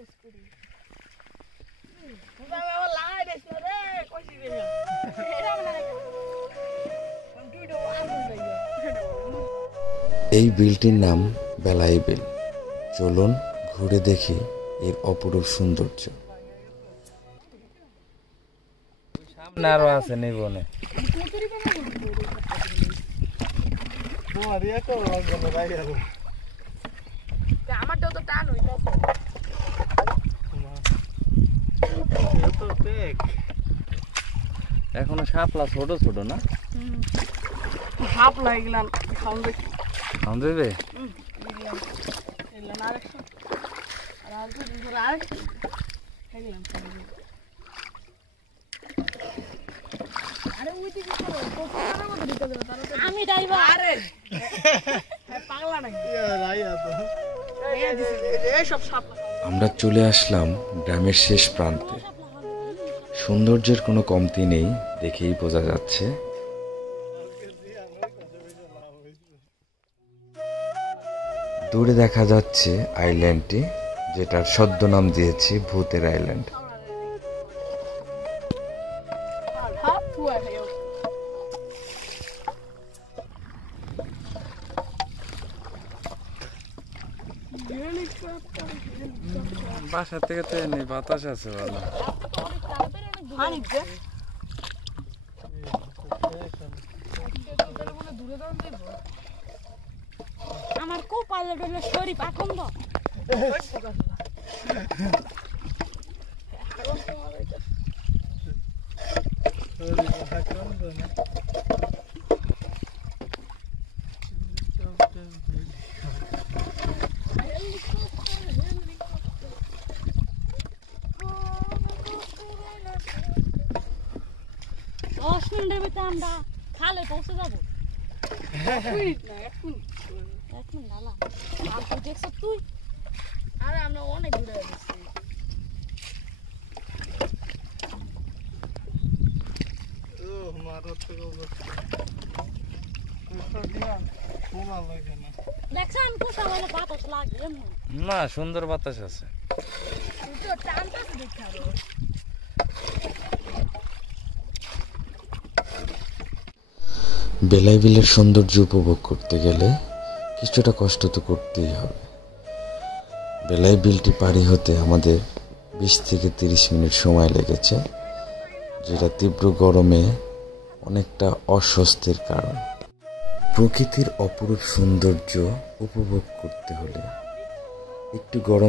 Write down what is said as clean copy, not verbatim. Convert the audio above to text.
এই বিলটির নাম বেলাই বিল। চলুন ঘুরে দেখি এর অপরূপ সৌন্দর্য। সামনে আরো আছে নিবনে। এখনো শাপলা ছোট ছোট না? শাপলা এগুলান খাওন দেখি। খাওন দেবে? আমি ড্রাইভার। আমরা চলে আসলাম গ্রামের শেষ প্রান্তে। সৌন্দর্যের কোনো কমতি নেই, দেখেই বোঝা যাচ্ছে। দূরে দেখা যাচ্ছে আইল্যান্ডটি, যেটার ছদ্মনাম দিয়েছি ভূতের আইল্যান্ড। বাসা থেকে তো এনে বাতাস আছে ভালো। আমার কো পাইলট হলো শরীফ আকন্দ। মিনিটের ভিতরে আমরা খালে পৌঁছে যাবো। দেখছ তুই? আরে আমরা অনেক ঘুরে গেছি। দেখছেন কোথাও বাতাস লাগে না, সুন্দর বাতাস আছে। বেলাই বিলের সৌন্দর্য উপভোগ করতে গেলে কিছুটা কষ্ট তো করতেই হবে। বেলাই বিলটি পাড়ি হতে আমাদের 20 থেকে 30 মিনিট সময় লেগেছে, যেটা তীব্র গরমে অনেকটা অস্বস্তির কারণ। প্রকৃতির অপরূপ সৌন্দর্য উপভোগ করতে হলে একটু গরম